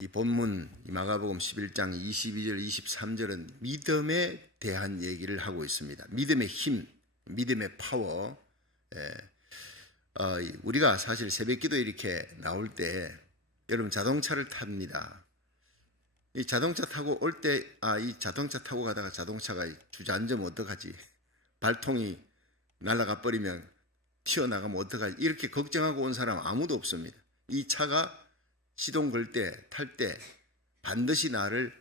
이 본문 마가복음 11장 22절 23절은 믿음에 대한 얘기를 하고 있습니다. 믿음의 힘, 믿음의 파워. 우리가 사실 새벽기도 이렇게 나올 때 여러분 자동차를 탑니다. 이 자동차 타고 올 때 이 자동차 타고 가다가 자동차가 주저앉으면 어떡하지? 발통이 날아가 버리면 튀어나가면 어떡하지? 이렇게 걱정하고 온 사람 아무도 없습니다. 이 차가 시동 걸 때, 탈 때 반드시 나를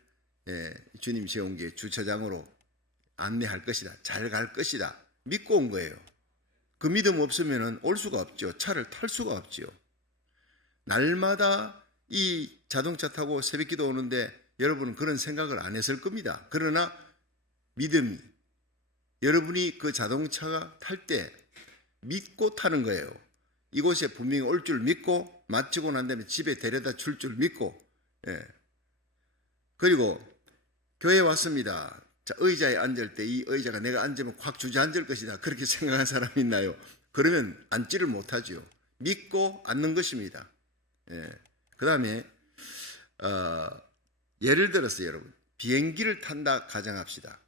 주님 세운 게 주차장으로 안내할 것이다. 잘 갈 것이다. 믿고 온 거예요. 그 믿음 없으면 올 수가 없죠. 차를 탈 수가 없죠. 날마다 이 자동차 타고 새벽기도 오는데 여러분은 그런 생각을 안 했을 겁니다. 그러나 믿음이 여러분이 그 자동차가 탈 때 믿고 타는 거예요. 이곳에 분명히 올 줄 믿고 마치고 난 다음에 집에 데려다 줄 줄 믿고 그리고 교회에 왔습니다. 자, 의자에 앉을 때 이 의자가 내가 앉으면 확 주저앉을 것이다. 그렇게 생각하는 사람이 있나요? 그러면 앉지를 못하죠. 믿고 앉는 것입니다. 그 다음에 예를 들어서 여러분 비행기를 탄다 가정합시다.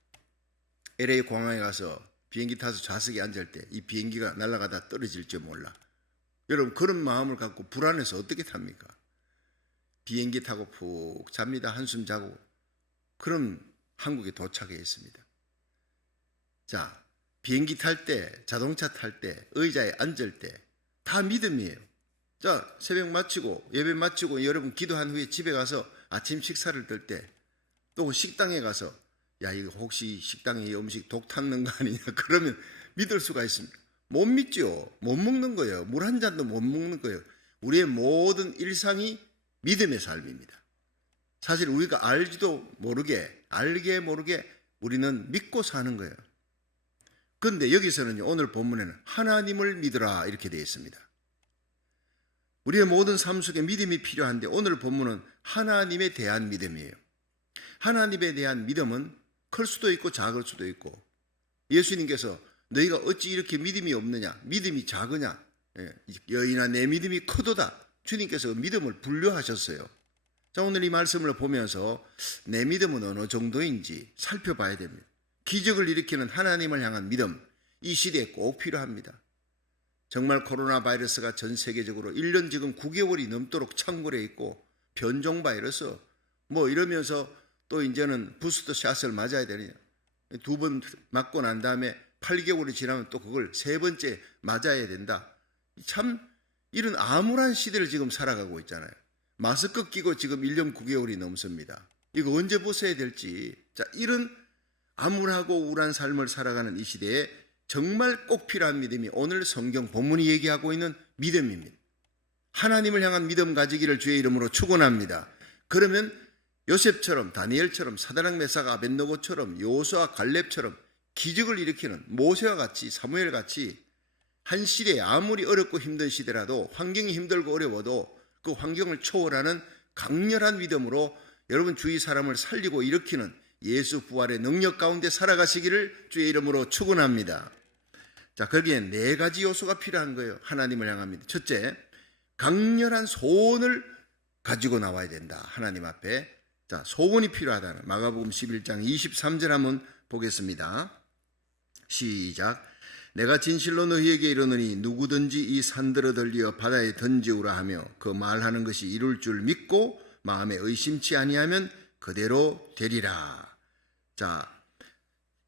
LA 공항에 가서 비행기 타서 좌석에 앉을 때 이 비행기가 날아가다 떨어질지 몰라. 여러분 그런 마음을 갖고 불안해서 어떻게 탑니까? 비행기 타고 푹 잡니다. 한숨 자고. 그럼 한국에 도착했습니다. 자, 비행기 탈 때, 자동차 탈 때, 의자에 앉을 때 다 믿음이에요. 자, 새벽 마치고 예배 마치고 여러분 기도한 후에 집에 가서 아침 식사를 들 때 또 식당에 가서 야 이거 혹시 식당에 이 음식 독 탔는 거 아니냐 그러면 믿을 수가 있습니다. 못 믿죠. 못 먹는 거예요. 물 한 잔도 못 먹는 거예요. 우리의 모든 일상이 믿음의 삶입니다. 사실 우리가 알지도 모르게 알게 모르게 우리는 믿고 사는 거예요. 그런데 여기서는요 오늘 본문에는 하나님을 믿으라 이렇게 되어 있습니다. 우리의 모든 삶 속에 믿음이 필요한데 오늘 본문은 하나님에 대한 믿음이에요. 하나님에 대한 믿음은 클 수도 있고 작을 수도 있고 예수님께서 너희가 어찌 이렇게 믿음이 없느냐 믿음이 작으냐 여인아 내 믿음이 크도다 주님께서 믿음을 분류하셨어요. 자 오늘 이 말씀을 보면서 내 믿음은 어느 정도인지 살펴봐야 됩니다. 기적을 일으키는 하나님을 향한 믿음 이 시대에 꼭 필요합니다. 정말 코로나 바이러스가 전 세계적으로 1년 지금 9개월이 넘도록 창궐해 있고 변종 바이러스 이러면서 또 이제는 부스터 샷을 맞아야 되느냐 2번 맞고 난 다음에 8개월이 지나면 또 그걸 3번째 맞아야 된다. 참 이런 암울한 시대를 지금 살아가고 있잖아요. 마스크 끼고 지금 1년 9개월이 넘습니다. 이거 언제 벗어야 될지. 자, 이런 암울하고 우울한 삶을 살아가는 이 시대에 정말 꼭 필요한 믿음이 오늘 성경 본문이 얘기하고 있는 믿음입니다. 하나님을 향한 믿음 가지기를 주의 이름으로 축원합니다. 그러면 요셉처럼 다니엘처럼 사드락 메삭 아벳느고처럼 여호수아 갈렙처럼 기적을 일으키는 모세와 같이 사무엘 같이 한 시대에 아무리 어렵고 힘든 시대라도 환경이 힘들고 어려워도 그 환경을 초월하는 강렬한 믿음으로 여러분 주위 사람을 살리고 일으키는 예수 부활의 능력 가운데 살아가시기를 주의 이름으로 축원합니다. 자, 거기에 4가지 요소가 필요한 거예요. 하나님을 향한 믿음. 첫째, 강렬한 소원을 가지고 나와야 된다. 하나님 앞에. 자, 소원이 필요하다는 마가복음 11장 23절 한번 보겠습니다. 시작. 내가 진실로 너희에게 이르노니 누구든지 이 산들어 들리어 바다에 던지우라 하며 그 말하는 것이 이룰 줄 믿고 마음에 의심치 아니하면 그대로 되리라. 자,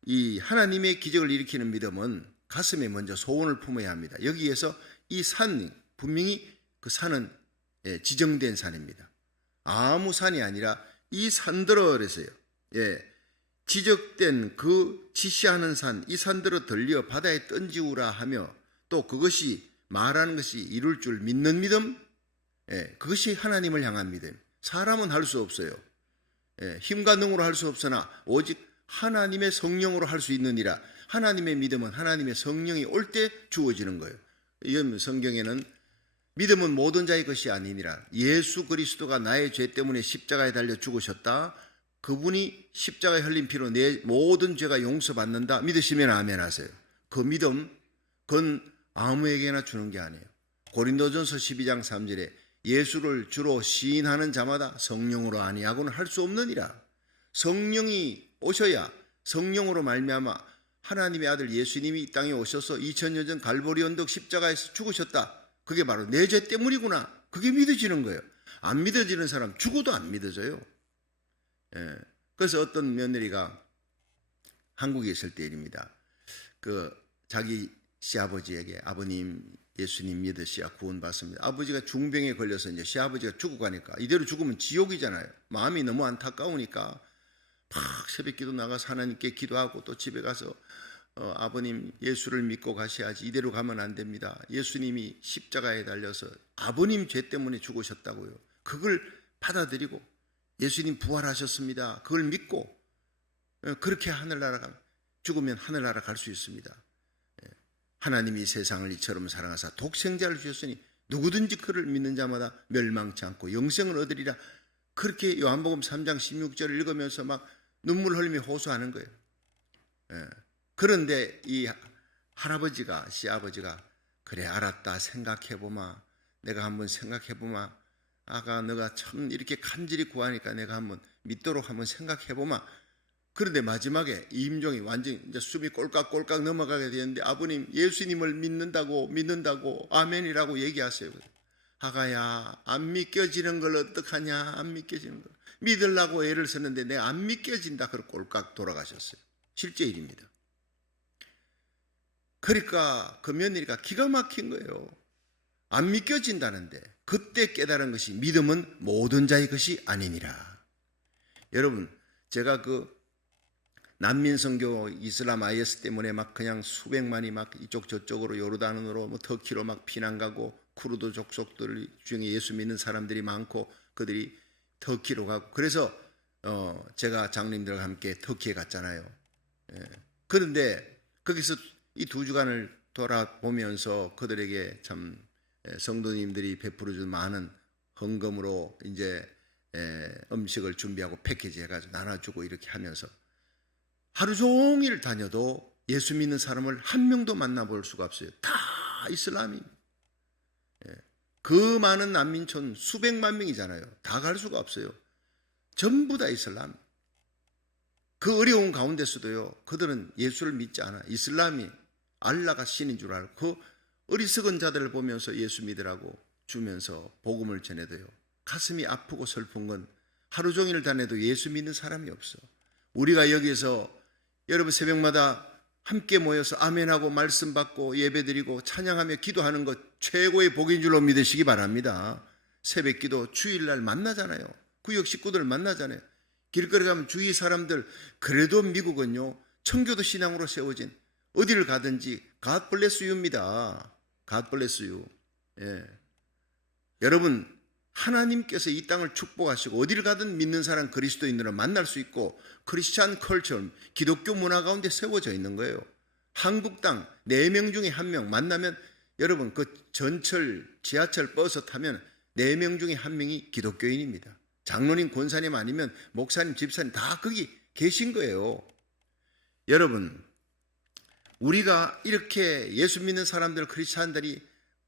이 하나님의 기적을 일으키는 믿음은 가슴에 먼저 소원을 품어야 합니다. 여기에서 이 산 분명히 그 산은 지정된 산입니다. 아무 산이 아니라 이 산들어 그랬어요. 지적된 그 지시하는 산, 이 산들어 들려 바다에 던지우라 하며 또 그것이 말하는 것이 이룰 줄 믿는 믿음, 그것이 하나님을 향한 믿음. 사람은 할 수 없어요. 힘과 능으로 할 수 없으나 오직 하나님의 성령으로 할 수 있느니라. 하나님의 믿음은 하나님의 성령이 올 때 주어지는 거예요. 이 성경에는 믿음은 모든 자의 것이 아니니라. 예수 그리스도가 나의 죄 때문에 십자가에 달려 죽으셨다. 그분이 십자가에 흘린 피로 내 모든 죄가 용서받는다. 믿으시면 아멘 하세요. 그 믿음, 그건 아무에게나 주는 게 아니에요. 고린도전서 12장 3절에 예수를 주로 시인하는 자마다 성령으로 아니하고는 할 수 없느니라. 성령이 오셔야 성령으로 말미암아 하나님의 아들 예수님이 이 땅에 오셔서 2000년 전 갈보리 언덕 십자가에서 죽으셨다. 그게 바로 내 죄 때문이구나. 그게 믿어지는 거예요. 안 믿어지는 사람 죽어도 안 믿어져요. 예. 그래서 어떤 며느리가 한국에 있을 때 일입니다. 자기 시아버지에게 아버님 예수님 믿으시야 구원받습니다. 아버지가 중병에 걸려서 이제 시아버지가 죽어가니까 이대로 죽으면 지옥이잖아요. 마음이 너무 안타까우니까 막 새벽기도 나가서 하나님께 기도하고 또 집에 가서 아버님 예수를 믿고 가셔야지, 이대로 가면 안 됩니다. 예수님이 십자가에 달려서 아버님 죄 때문에 죽으셨다고요. 그걸 받아들이고 예수님 부활하셨습니다. 그걸 믿고 그렇게 하늘나라 죽으면 하늘나라 갈 수 있습니다. 하나님이 세상을 이처럼 사랑하사 독생자를 주셨으니 누구든지 그를 믿는 자마다 멸망치 않고 영생을 얻으리라. 그렇게 요한복음 3장 16절을 읽으면서 막 눈물 흘리며 호소하는 거예요. 그런데 이 할아버지가, 시아버지가 그래 알았다, 생각해보마, 내가 한번 생각해보마, 아가 너가 참 이렇게 간절히 구하니까 내가 한번 믿도록 한번 생각해보마. 그런데 마지막에 이 임종이 완전히 이제 숨이 꼴깍꼴깍 넘어가게 되는데 아버님 예수님을 믿는다고 아멘이라고 얘기하세요. 아가야 안 믿겨지는 걸 어떡하냐, 안 믿겨지는 걸 믿으려고 애를 썼는데 내가 안 믿겨진다. 그걸 꼴깍 돌아가셨어요. 실제 일입니다. 그러니까 그 며느리가 기가 막힌 거예요. 안 믿겨진다는데 그때 깨달은 것이 믿음은 모든 자의 것이 아니니라. 여러분, 제가 난민 선교 이슬람 IS 때문에 막 그냥 수백만이 막 이쪽 저쪽으로 요르단으로 뭐 터키로 막 피난 가고, 쿠르드 족속들 중에 예수 믿는 사람들이 많고 그들이 터키로 가고, 그래서 제가 장로님들과 함께 터키에 갔잖아요. 그런데 거기서 이 2주간을 돌아보면서 그들에게 참 성도님들이 베풀어준 많은 헌금으로 이제 음식을 준비하고 패키지 해가지고 나눠주고 이렇게 하면서 하루 종일 다녀도 예수 믿는 사람을 한 명도 만나볼 수가 없어요. 다 이슬람이. 그 많은 난민촌 수백만 명이잖아요. 다 갈 수가 없어요. 전부 다 이슬람. 그 어려운 가운데서도요, 그들은 예수를 믿지 않아. 이슬람이 알라가 신인 줄 알고 그 어리석은 자들을 보면서 예수 믿으라고 주면서 복음을 전해도요, 가슴이 아프고 슬픈 건 하루 종일 다녀도 예수 믿는 사람이 없어. 우리가 여기서 여러분 새벽마다 함께 모여서 아멘하고 말씀 받고 예배드리고 찬양하며 기도하는 것 최고의 복인 줄로 믿으시기 바랍니다. 새벽기도 주일날 만나잖아요. 구역 식구들 만나잖아요. 길거리 가면 주위 사람들, 그래도 미국은요 청교도 신앙으로 세워진 어디를 가든지 God bless you입니다. God bless you. 여러분, 하나님께서 이 땅을 축복하시고 어디를 가든 믿는 사람 그리스도인들을 만날 수 있고 크리스찬 컬처, 기독교 문화 가운데 세워져 있는 거예요. 한국 땅 4명 중에 1명 만나면 여러분 그 전철, 지하철, 버스 타면 4명 중에 1명이 기독교인입니다. 장로님, 권사님 아니면 목사님, 집사님 다 거기 계신 거예요. 여러분, 우리가 이렇게 예수 믿는 사람들, 크리스찬들이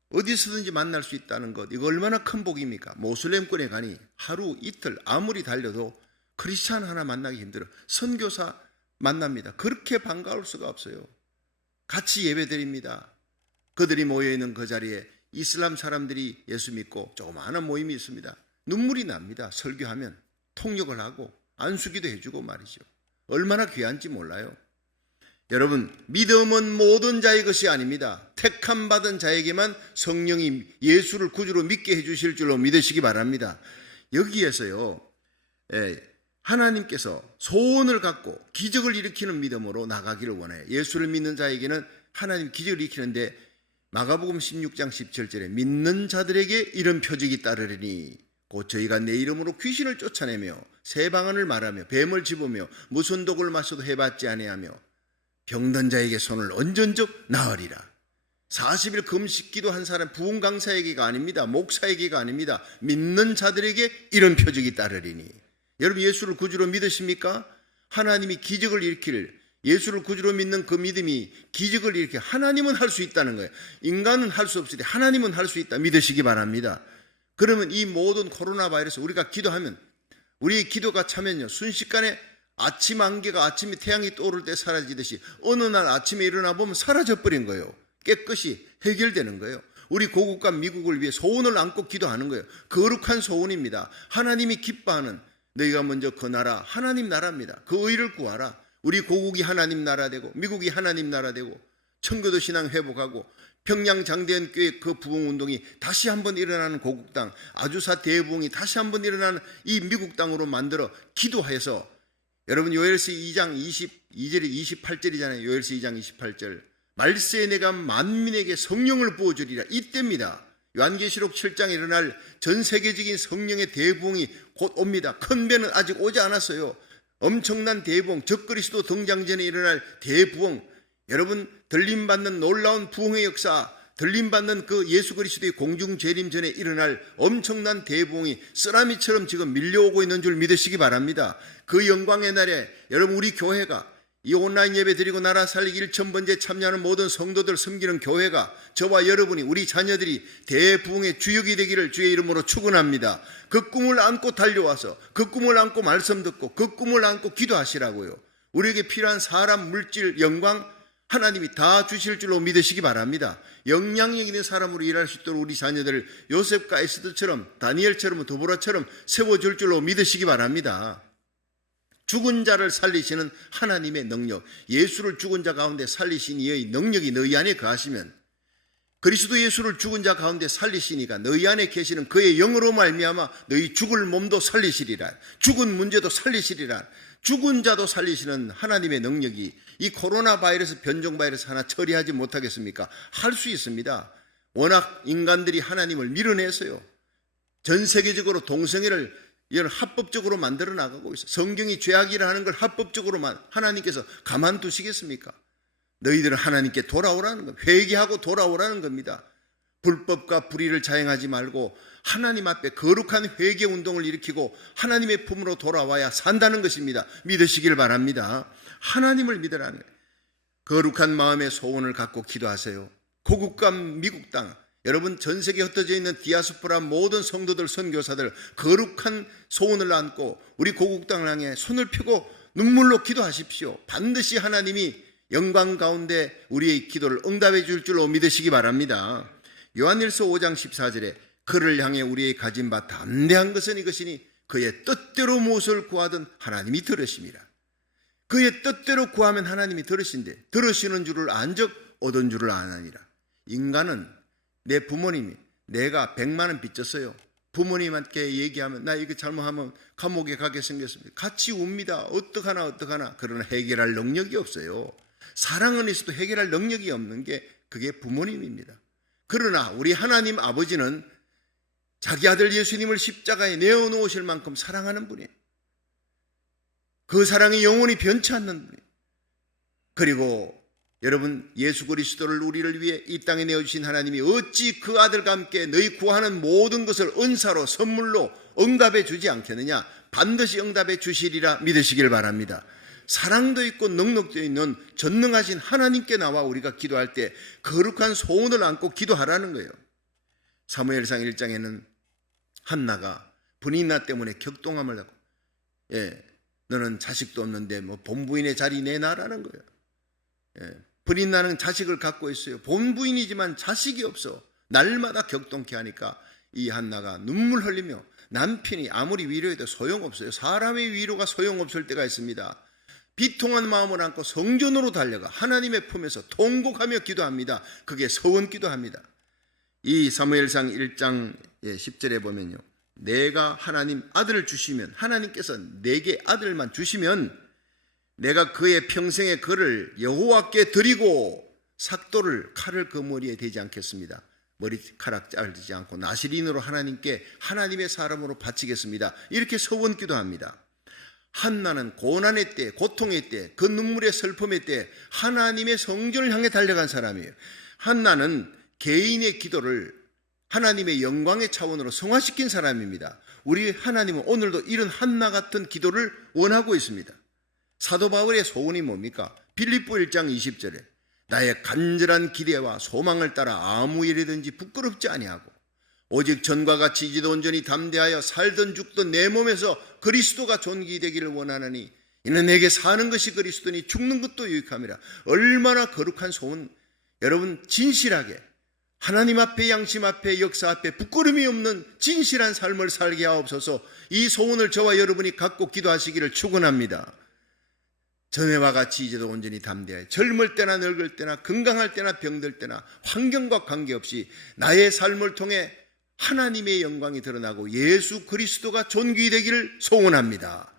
어디서든지 만날 수 있다는 것, 이거 얼마나 큰 복입니까? 모슬렘권에 가니 하루 이틀 아무리 달려도 크리스찬 하나 만나기 힘들어. 선교사 만납니다. 그렇게 반가울 수가 없어요. 같이 예배드립니다. 그들이 모여있는 그 자리에 이슬람 사람들이 예수 믿고 조그마한 모임이 있습니다. 눈물이 납니다. 설교하면 통역을 하고 안수기도 해주고 말이죠. 얼마나 귀한지 몰라요. 여러분, 믿음은 모든 자의 것이 아닙니다. 택함 받은 자에게만 성령이 예수를 구주로 믿게 해주실 줄로 믿으시기 바랍니다. 여기에서요, 하나님께서 소원을 갖고 기적을 일으키는 믿음으로 나가기를 원해요. 예수를 믿는 자에게는 하나님 기적을 일으키는데 마가복음 16장 17절에 믿는 자들에게 이런 표적이 따르리니 곧 저희가 내 이름으로 귀신을 쫓아내며 새 방언을 말하며 뱀을 집으며 무슨 독을 마셔도 해받지 아니하며 병든 자에게 손을 얹은 적 나으리라. 40일 금식 기도한 사람 부흥 강사에게가 아닙니다. 목사에게가 아닙니다. 믿는 자들에게 이런 표적이 따르리니. 여러분, 예수를 구주로 믿으십니까? 하나님이 기적을 일으킬, 예수를 구주로 믿는 그 믿음이 기적을 일으켜 하나님은 할 수 있다는 거예요. 인간은 할 수 없을 때 하나님은 할 수 있다 믿으시기 바랍니다. 그러면 이 모든 코로나 바이러스 우리가 기도하면, 우리의 기도가 차면요, 순식간에 아침 안개가 아침에 태양이 떠오를 때 사라지듯이 어느 날 아침에 일어나 보면 사라져버린 거예요. 깨끗이 해결되는 거예요. 우리 고국과 미국을 위해 소원을 안고 기도하는 거예요. 거룩한 소원입니다. 하나님이 기뻐하는, 너희가 먼저 그 나라, 하나님 나라입니다. 그 의를 구하라. 우리 고국이 하나님 나라 되고 미국이 하나님 나라 되고 청교도 신앙 회복하고 평양 장대현 교회 그 부흥운동이 다시 한번 일어나는 고국 땅, 아주사 대부흥이 다시 한번 일어나는 이 미국 땅으로 만들어 기도해서, 여러분 요엘서 2장 22절이 28절이잖아요. 요엘서 2장 28절. 말세에 내가 만민에게 성령을 부어주리라. 이때입니다. 요한계시록 7장에 일어날 전 세계적인 성령의 대부흥이 곧 옵니다. 큰 배는 아직 오지 않았어요. 엄청난 대부흥, 적그리스도 등장 전에 일어날 대부흥, 여러분 들림받는 놀라운 부흥의 역사, 들림받는 그 예수 그리스도의 공중 재림 전에 일어날 엄청난 대부흥이 쓰나미처럼 지금 밀려오고 있는 줄 믿으시기 바랍니다. 그 영광의 날에 여러분 우리 교회가, 이 온라인 예배 드리고 나라 살리기 1000번째 참여하는 모든 성도들 섬기는 교회가, 저와 여러분이, 우리 자녀들이 대부흥의 주역이 되기를 주의 이름으로 축원합니다. 그 꿈을 안고 달려와서 그 꿈을 안고 말씀 듣고 그 꿈을 안고 기도하시라고요. 우리에게 필요한 사람, 물질, 영광 하나님이 다 주실 줄로 믿으시기 바랍니다. 영향력 있는 사람으로 일할 수 있도록 우리 자녀들을 요셉과 에스더처럼, 다니엘처럼, 도보라처럼 세워줄 줄로 믿으시기 바랍니다. 죽은 자를 살리시는 하나님의 능력, 예수를 죽은 자 가운데 살리신 이의 능력이 너희 안에 거하시면, 그리스도 예수를 죽은 자 가운데 살리시니까 너희 안에 계시는 그의 영으로 말미암아 너희 죽을 몸도 살리시리라. 죽은 문제도 살리시리라. 죽은 자도 살리시는 하나님의 능력이 이 코로나 바이러스, 변종 바이러스 하나 처리하지 못하겠습니까? 할 수 있습니다. 워낙 인간들이 하나님을 밀어내서요, 전 세계적으로 동성애를 이런 합법적으로 만들어 나가고 있어요. 성경이 죄악이라 하는 걸 합법적으로만 하나님께서 가만두시겠습니까? 너희들은 하나님께 돌아오라는 겁니다. 회개하고 돌아오라는 겁니다. 불법과 불의를 자행하지 말고 하나님 앞에 거룩한 회개 운동을 일으키고 하나님의 품으로 돌아와야 산다는 것입니다. 믿으시길 바랍니다. 하나님을 믿으라는 거예요. 거룩한 마음의 소원을 갖고 기도하세요. 고국과 미국 땅, 여러분 전 세계에 흩어져 있는 디아스포라 모든 성도들, 선교사들 거룩한 소원을 안고 우리 고국 땅을 향해 손을 펴고 눈물로 기도하십시오. 반드시 하나님이 영광 가운데 우리의 기도를 응답해 줄 줄로 믿으시기 바랍니다. 요한일서 5장 14절에 그를 향해 우리의 가진 바 담대한 것은 이것이니 그의 뜻대로 무엇을 구하든 하나님이 들으심이라. 그의 뜻대로 구하면 하나님이 들으신대. 들으시는 줄을 안즉 얻은 줄을 아나니라. 인간은, 내 부모님이 내가 100만 원 빚졌어요. 부모님한테 얘기하면 나 이거 잘못하면 감옥에 가게 생겼습니다. 같이 웁니다. 어떡하나. 그러나 해결할 능력이 없어요. 사랑은 있어도 해결할 능력이 없는 게 그게 부모님입니다. 그러나 우리 하나님 아버지는 자기 아들 예수님을 십자가에 내어놓으실 만큼 사랑하는 분이에요. 그 사랑이 영원히 변치 않는 분이에요. 그리고 여러분, 예수 그리스도를 우리를 위해 이 땅에 내어주신 하나님이 어찌 그 아들과 함께 너희 구하는 모든 것을 은사로, 선물로 응답해 주지 않겠느냐? 반드시 응답해 주시리라 믿으시길 바랍니다. 사랑도 있고 능력도 있는 전능하신 하나님께 나와 우리가 기도할 때 거룩한 소원을 안고 기도하라는 거예요. 사무엘상 1장에는 한나가 분인나 때문에 격동함을 하고, 너는 자식도 없는데 뭐 본부인의 자리 내놔라는 거예요. 분인나는 자식을 갖고 있어요. 본부인이지만 자식이 없어. 날마다 격동케 하니까 이 한나가 눈물 흘리며, 남편이 아무리 위로해도 소용없어요. 사람의 위로가 소용없을 때가 있습니다. 비통한 마음을 안고 성전으로 달려가 하나님의 품에서 통곡하며 기도합니다. 그게 서원 기도합니다. 이 사무엘상 1장 10절에 보면요, 내가 하나님 아들을 주시면, 하나님께서 내게 아들만 주시면 내가 그의 평생의 그를 여호와께 드리고 삭도를, 칼을 그 머리에 대지 않겠습니다. 머리카락 자르지 않고 나시린으로 하나님께 하나님의 사람으로 바치겠습니다. 이렇게 서원 기도합니다. 한나는 고난의 때, 고통의 때, 그 눈물의 슬픔의 때 하나님의 성전을 향해 달려간 사람이에요. 한나는 개인의 기도를 하나님의 영광의 차원으로 성화시킨 사람입니다. 우리 하나님은 오늘도 이런 한나 같은 기도를 원하고 있습니다. 사도 바울의 소원이 뭡니까? 빌립보 1장 20절에 나의 간절한 기대와 소망을 따라 아무 일이든지 부끄럽지 아니하고 오직 전과 같이 이제도 온전히 담대하여 살던 죽던 내 몸에서 그리스도가 존귀되기를 원하노니 이는 내게 사는 것이 그리스도니 죽는 것도 유익함이라. 얼마나 거룩한 소원. 여러분, 진실하게 하나님 앞에, 양심 앞에, 역사 앞에 부끄러움이 없는 진실한 삶을 살게 하옵소서. 이 소원을 저와 여러분이 갖고 기도하시기를 축원합니다. 전에와 같이 이제도 온전히 담대하여 젊을 때나 늙을 때나 건강할 때나 병들 때나 환경과 관계없이 나의 삶을 통해 하나님의 영광이 드러나고 예수 그리스도가 존귀되기를 소원합니다.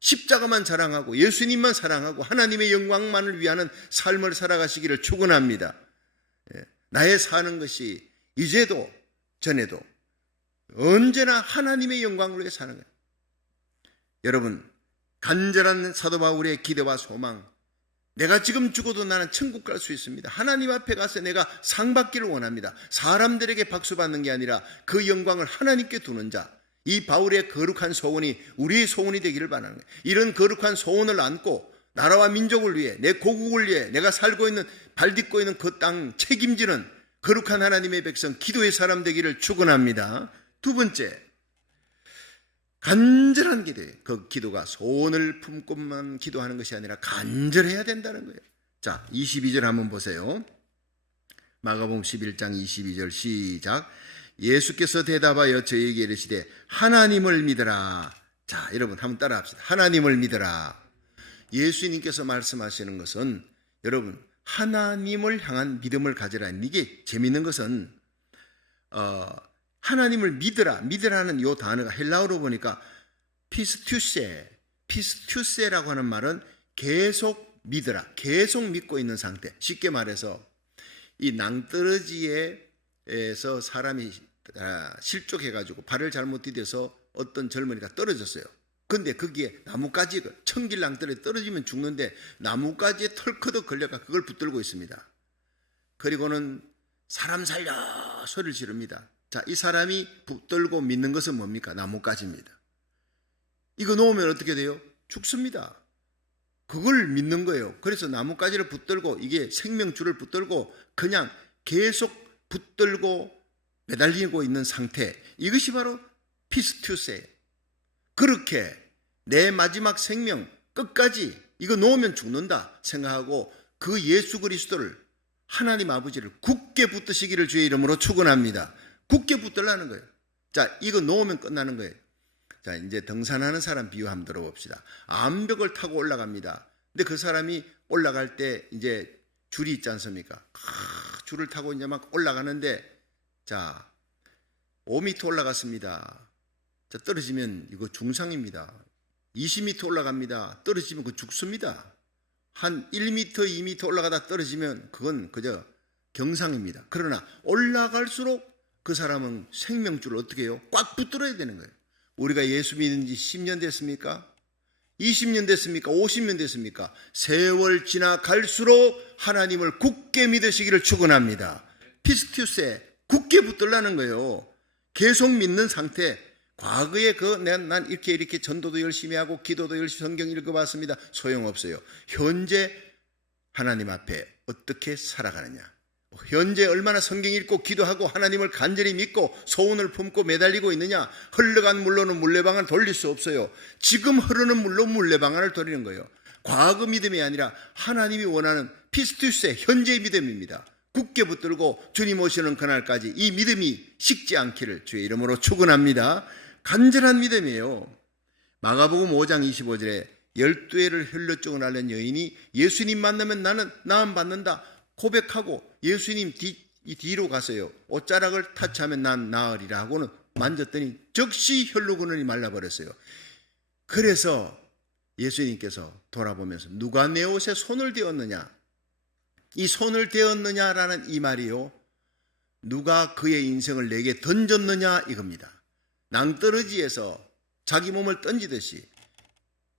십자가만 자랑하고 예수님만 사랑하고 하나님의 영광만을 위하는 삶을 살아가시기를 축원합니다. 나의 사는 것이 이제도 전에도 언제나 하나님의 영광을 위해 사는 거예요. 여러분, 간절한 사도 바울의 기대와 소망, 내가 지금 죽어도 나는 천국 갈 수 있습니다. 하나님 앞에 가서 내가 상 받기를 원합니다. 사람들에게 박수 받는 게 아니라 그 영광을 하나님께 두는 자, 이 바울의 거룩한 소원이 우리의 소원이 되기를 바라는 거예요. 이런 거룩한 소원을 안고 나라와 민족을 위해, 내 고국을 위해, 내가 살고 있는, 발 딛고 있는 그 땅 책임지는 거룩한 하나님의 백성, 기도의 사람 되기를 축원합니다. 두 번째, 간절한 기도예요. 그 기도가 소원을 품고만 기도하는 것이 아니라 간절해야 된다는 거예요. 자, 22절 한번 보세요. 마가복음 11장 22절 시작. 예수께서 대답하여 저에게 이르시되 하나님을 믿으라. 자, 여러분 한번 따라 합시다. 하나님을 믿으라. 예수님께서 말씀하시는 것은 여러분 하나님을 향한 믿음을 가지라. 이게 재미있는 것은 하나님을 믿으라. 믿으라는 이 단어가 헬라어로 보니까 피스투세라고 하는 말은 계속 믿으라. 계속 믿고 있는 상태. 쉽게 말해서 이 낭떠러지에서 사람이 실족해가지고 발을 잘못 디뎌서 어떤 젊은이가 떨어졌어요. 근데 거기에 나뭇가지, 청길낭떠러지 떨어지면 죽는데 나뭇가지에 털커덕 걸려가 그걸 붙들고 있습니다. 그리고는 사람 살려 소리를 지릅니다. 자, 이 사람이 붙들고 믿는 것은 뭡니까? 나뭇가지입니다. 이거 놓으면 어떻게 돼요? 죽습니다. 그걸 믿는 거예요. 그래서 나뭇가지를 붙들고 이게 생명줄을 붙들고 그냥 계속 붙들고 매달리고 있는 상태. 이것이 바로 피스투세예요. 그렇게 내 마지막 생명 끝까지 이거 놓으면 죽는다 생각하고 그 예수 그리스도를, 하나님 아버지를 굳게 붙드시기를 주의 이름으로 축원합니다. 굳게 붙들라는 거예요. 자, 이거 놓으면 끝나는 거예요. 자, 이제 등산하는 사람 비유 한번 들어봅시다. 암벽을 타고 올라갑니다. 근데 그 사람이 올라갈 때 이제 줄이 있지 않습니까? 줄을 타고 이제 막 올라가는데, 자, 5m 올라갔습니다. 자, 떨어지면 이거 중상입니다. 20m 올라갑니다. 떨어지면 그거 죽습니다. 한 1m, 2m 올라가다 떨어지면 그건 그저 경상입니다. 그러나 올라갈수록 그 사람은 생명줄을 어떻게 해요? 꽉 붙들어야 되는 거예요. 우리가 예수 믿은 지 10년 됐습니까? 20년 됐습니까? 50년 됐습니까? 세월 지나갈수록 하나님을 굳게 믿으시기를 축원합니다. 피스투세, 굳게 붙들라는 거예요. 계속 믿는 상태. 과거에 난 이렇게 전도도 열심히 하고 기도도 열심히 성경 읽어봤습니다. 소용없어요. 현재 하나님 앞에 어떻게 살아가느냐. 현재 얼마나 성경 읽고 기도하고 하나님을 간절히 믿고 소원을 품고 매달리고 있느냐. 흘러간 물로는 물레방아를 돌릴 수 없어요. 지금 흐르는 물로 물레방아를 돌리는 거예요. 과거 믿음이 아니라 하나님이 원하는 피스투세, 현재의 믿음입니다. 굳게 붙들고 주님 오시는 그날까지 이 믿음이 식지 않기를 주의 이름으로 축원합니다. 간절한 믿음이에요. 마가복음 5장 25절에 12회를 혈루증을 앓는 여인이 예수님 만나면 나는 나음 받는다 고백하고 예수님 뒤로 가서요, 옷자락을 타치하면 난 나으리라 하고는 만졌더니 즉시 혈루근원이 말라버렸어요. 그래서 예수님께서 돌아보면서 누가 내 옷에 손을 대었느냐, 이 손을 대었느냐라는 이 말이요, 누가 그의 인생을 내게 던졌느냐 이겁니다. 낭떠러지에서 자기 몸을 던지듯이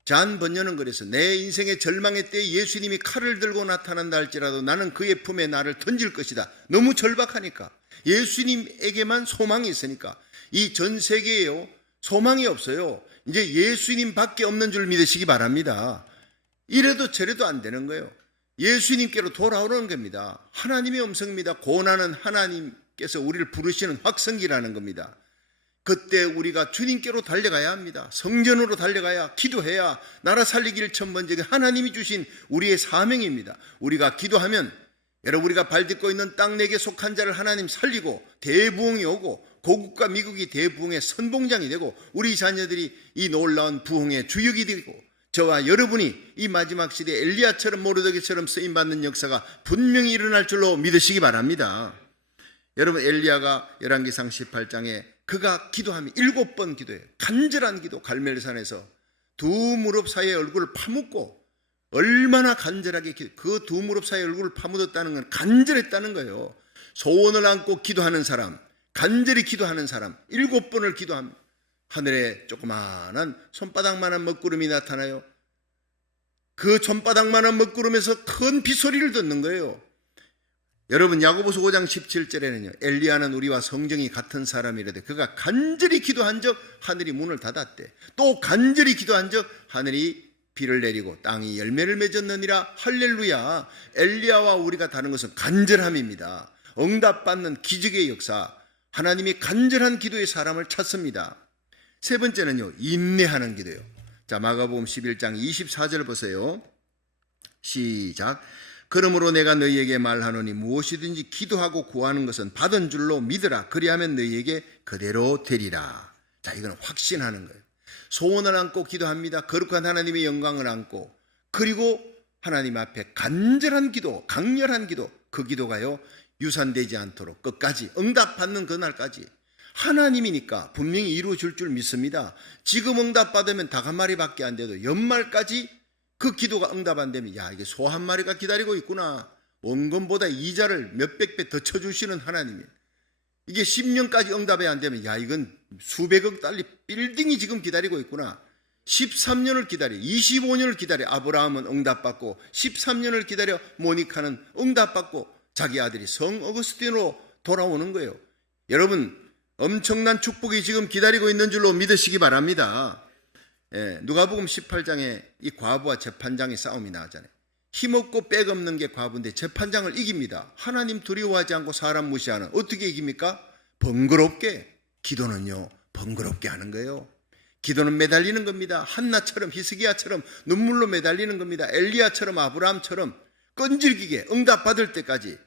잔 번연은 그래서 내 인생의 절망의 때에 예수님이 칼을 들고 나타난다 할지라도 나는 그의 품에 나를 던질 것이다. 너무 절박하니까, 예수님에게만 소망이 있으니까. 이 전 세계에요 소망이 없어요. 이제 예수님 밖에 없는 줄 믿으시기 바랍니다. 이래도 저래도 안 되는 거예요. 예수님께로 돌아오는 겁니다. 하나님의 음성입니다. 고난은 하나님께 주님께서 우리를 부르시는 확성기라는 겁니다. 그때 우리가 주님께로 달려가야 합니다. 성전으로 달려가야, 기도해야 나라 살리기를 첫 번째 하나님이 주신 우리의 사명입니다. 우리가 기도하면 여러분, 우리가 발딛고 있는 땅 내게 속한 자를 하나님 살리고 대부흥이 오고 고국과 미국이 대부흥의 선봉장이 되고 우리 자녀들이 이 놀라운 부흥의 주역이 되고 저와 여러분이 이 마지막 시대에 엘리야처럼 모르드게처럼 쓰임받는 역사가 분명히 일어날 줄로 믿으시기 바랍니다. 여러분, 엘리야가 열왕기상 18장에 그가 기도하면 7번 기도해요. 간절한 기도. 갈멜산에서 두 무릎 사이에 얼굴을 파묻고 얼마나 간절하게 그 두 무릎 사이에 얼굴을 파묻었다는 건 간절했다는 거예요. 소원을 안고 기도하는 사람, 간절히 기도하는 사람 7번을 기도하면 하늘에 조그마한 손바닥만한 먹구름이 나타나요. 그 손바닥만한 먹구름에서 큰 빗소리를 듣는 거예요. 여러분, 야고보서 5장 17절에는요 엘리야는 우리와 성정이 같은 사람이라되 그가 간절히 기도한 적 하늘이 문을 닫았대. 또 간절히 기도한 적 하늘이 비를 내리고 땅이 열매를 맺었느니라. 할렐루야. 엘리야와 우리가 다른 것은 간절함입니다. 응답받는 기적의 역사, 하나님이 간절한 기도의 사람을 찾습니다. 세 번째는요 인내하는 기도예요. 자, 마가복음 11장 24절 보세요. 시작. 그러므로 내가 너희에게 말하노니 무엇이든지 기도하고 구하는 것은 받은 줄로 믿으라. 그리하면 너희에게 그대로 되리라. 자, 이건 확신하는 거예요. 소원을 안고 기도합니다. 거룩한 하나님의 영광을 안고, 그리고 하나님 앞에 간절한 기도, 강렬한 기도, 그 기도가요 유산되지 않도록 끝까지 응답받는 그날까지 하나님이니까 분명히 이루어질 줄 믿습니다. 지금 응답받으면 닭 한 마리밖에 안 돼도 연말까지 그 기도가 응답 안 되면 야, 이게 소 한 마리가 기다리고 있구나. 원금보다 이자를 몇백 배 더 쳐주시는 하나님이, 이게 10년까지 응답이 안 되면 야, 이건 수백억 달러 빌딩이 지금 기다리고 있구나. 13년을 기다려, 25년을 기다려 아브라함은 응답받고, 13년을 기다려 모니카는 응답받고 자기 아들이 성 어거스틴으로 돌아오는 거예요. 여러분, 엄청난 축복이 지금 기다리고 있는 줄로 믿으시기 바랍니다. 누가복음 18장에 이 과부와 재판장의 싸움이 나오잖아요. 힘없고 빽없는 게 과부인데 재판장을 이깁니다. 하나님 두려워하지 않고 사람 무시하는, 어떻게 이깁니까? 번거롭게. 기도는요 번거롭게 하는 거예요. 기도는 매달리는 겁니다. 한나처럼, 히스기야처럼 눈물로 매달리는 겁니다. 엘리야처럼, 아브라함처럼 끈질기게 응답받을 때까지.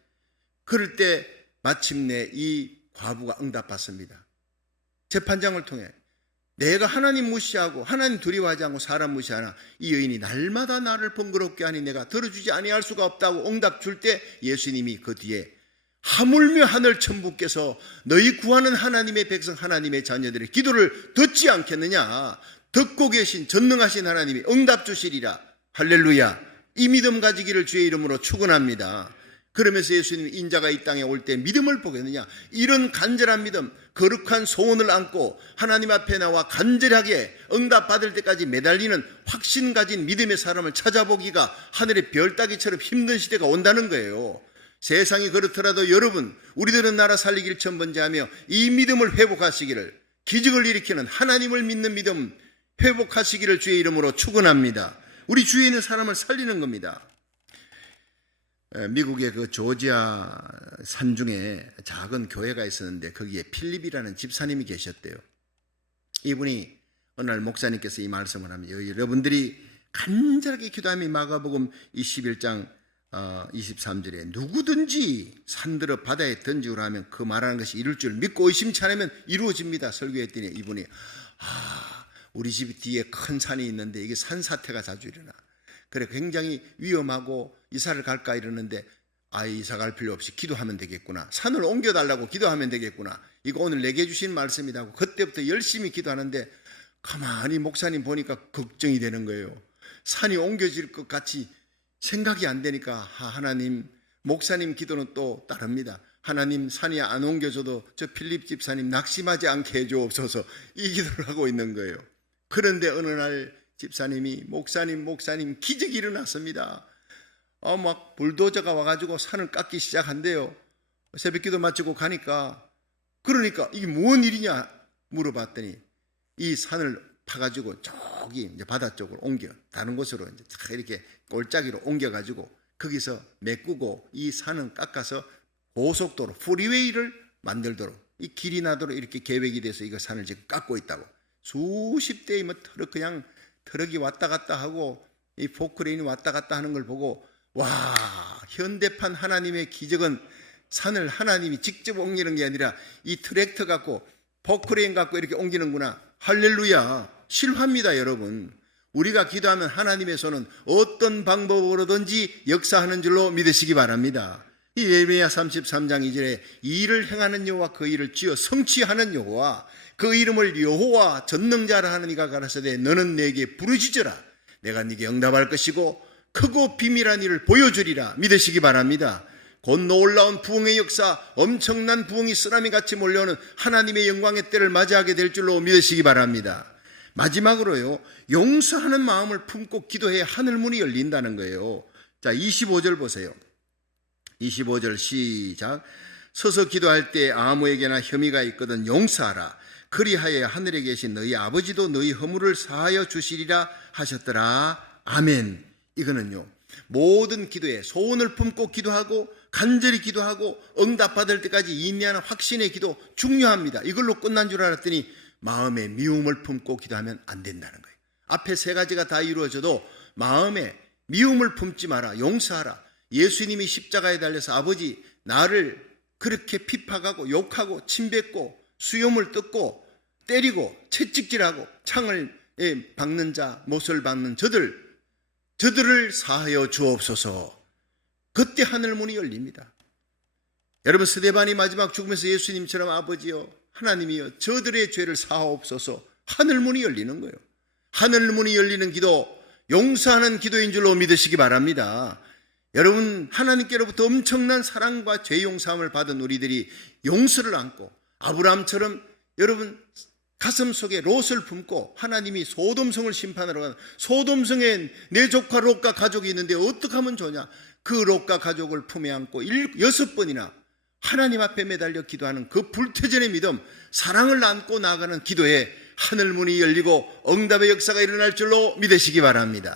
그럴 때 마침내 이 과부가 응답받습니다. 재판장을 통해. 내가 하나님 무시하고 하나님 두려워하지 않고 사람 무시하나 이 여인이 날마다 나를 번거롭게 하니 내가 들어주지 아니할 수가 없다고 응답 줄 때 예수님이 그 뒤에 하물며 하늘 천부께서 너희 구하는 하나님의 백성, 하나님의 자녀들의 기도를 듣지 않겠느냐. 듣고 계신 전능하신 하나님이 응답 주시리라. 할렐루야. 이 믿음 가지기를 주의 이름으로 축원합니다. 그러면서 예수님이 인자가 이 땅에 올 때 믿음을 보겠느냐. 이런 간절한 믿음, 거룩한 소원을 안고 하나님 앞에 나와 간절하게 응답받을 때까지 매달리는 확신 가진 믿음의 사람을 찾아보기가 하늘의 별따기처럼 힘든 시대가 온다는 거예요. 세상이 그렇더라도 여러분, 우리들은 나라 살리기를 첫 번째 하며 이 믿음을 회복하시기를, 기적을 일으키는 하나님을 믿는 믿음 회복하시기를 주의 이름으로 축원합니다. 우리 주위에 있는 사람을 살리는 겁니다. 미국의 그 조지아 산 중에 작은 교회가 있었는데 거기에 필립이라는 집사님이 계셨대요. 이분이 어느 날 목사님께서 이 말씀을 하면 여러분들이 간절하게 기도하면 마가복음 21장 23절에 누구든지 산들어 바다에 던지우라 하면 그 말하는 것이 이룰 줄 믿고 의심치 않으면 이루어집니다. 설교했더니 이분이 우리 집 뒤에 큰 산이 있는데 이게 산사태가 자주 일어나. 그래 굉장히 위험하고 이사를 갈까 이러는데 이사 갈 필요 없이 기도하면 되겠구나. 산을 옮겨달라고 기도하면 되겠구나. 이거 오늘 내게 주신 말씀이다 하고 그때부터 열심히 기도하는데 가만히 목사님 보니까 걱정이 되는 거예요. 산이 옮겨질 것 같이 생각이 안 되니까 하나님, 목사님 기도는 또 다릅니다. 하나님, 산이 안 옮겨져도 저 필립 집사님 낙심하지 않게 해주옵소서, 이 기도를 하고 있는 거예요. 그런데 어느 날 집사님이 목사님 기적이 일어났습니다. 막 불도저가 와가지고 산을 깎기 시작한대요. 새벽기도 마치고 가니까, 그러니까 이게 뭔 일이냐 물어봤더니 이 산을 파가지고 저기 이제 바다 쪽으로 옮겨, 다른 곳으로 이제 이렇게 골짜기로 옮겨가지고 거기서 메꾸고 이 산은 깎아서 고속도로 프리웨이를 만들도록, 이 길이 나도록 이렇게 계획이 돼서 이거 산을 지금 깎고 있다고. 수십 대의 뭐 트럭이 왔다 갔다 하고 이 포크레인이 왔다 갔다 하는 걸 보고, 와, 현대판 하나님의 기적은 산을 하나님이 직접 옮기는 게 아니라 이 트랙터 갖고 포크레인 갖고 이렇게 옮기는구나. 할렐루야. 실화입니다, 여러분. 우리가 기도하면 하나님의 손은 어떤 방법으로든지 역사하는 줄로 믿으시기 바랍니다. 이 예레미야 33장 2절에 이 일을 행하는 여호와 그 일을 쥐어 성취하는 여호와 그 이름을 여호와 전능자라 하는 이가 가라사대 너는 내게 부르짖으라. 내가 네게 응답할 것이고 크고 비밀한 일을 보여주리라. 믿으시기 바랍니다. 곧 놀라운 부흥의 역사, 엄청난 부흥이 쓰나미같이 몰려오는 하나님의 영광의 때를 맞이하게 될 줄로 믿으시기 바랍니다. 마지막으로요, 용서하는 마음을 품고 기도해야 하늘문이 열린다는 거예요. 자, 25절 보세요. 25절 시작. 서서 기도할 때 아무에게나 혐의가 있거든 용서하라. 그리하여 하늘에 계신 너희 아버지도 너희 허물을 사하여 주시리라 하셨더라. 아멘. 이거는요, 모든 기도에 소원을 품고 기도하고 간절히 기도하고 응답받을 때까지 인내하는 확신의 기도 중요합니다. 이걸로 끝난 줄 알았더니 마음에 미움을 품고 기도하면 안 된다는 거예요. 앞에 세 가지가 다 이루어져도 마음에 미움을 품지 마라. 용서하라. 예수님이 십자가에 달려서 아버지 나를 그렇게 핍박하고 욕하고 침뱉고 수염을 뜯고 때리고 채찍질하고 창을 박는 자, 못을 박는 저들을 사하여 주옵소서. 그때 하늘문이 열립니다. 여러분, 스데반이 마지막 죽으면서 예수님처럼 아버지여 하나님이여 저들의 죄를 사하옵소서. 하늘문이 열리는 거예요. 하늘문이 열리는 기도, 용서하는 기도인 줄로 믿으시기 바랍니다. 여러분, 하나님께로부터 엄청난 사랑과 죄 용서함을 받은 우리들이 용서를 안고 아브라함처럼 여러분 가슴 속에 롯을 품고 하나님이 소돔성을 심판하러 가는, 소돔성에 내 조카 롯과 가족이 있는데 어떻게 하면 좋냐. 그 롯과 가족을 품에 안고 6번이나 하나님 앞에 매달려 기도하는 그 불태전의 믿음, 사랑을 안고 나아가는 기도에 하늘문이 열리고 응답의 역사가 일어날 줄로 믿으시기 바랍니다.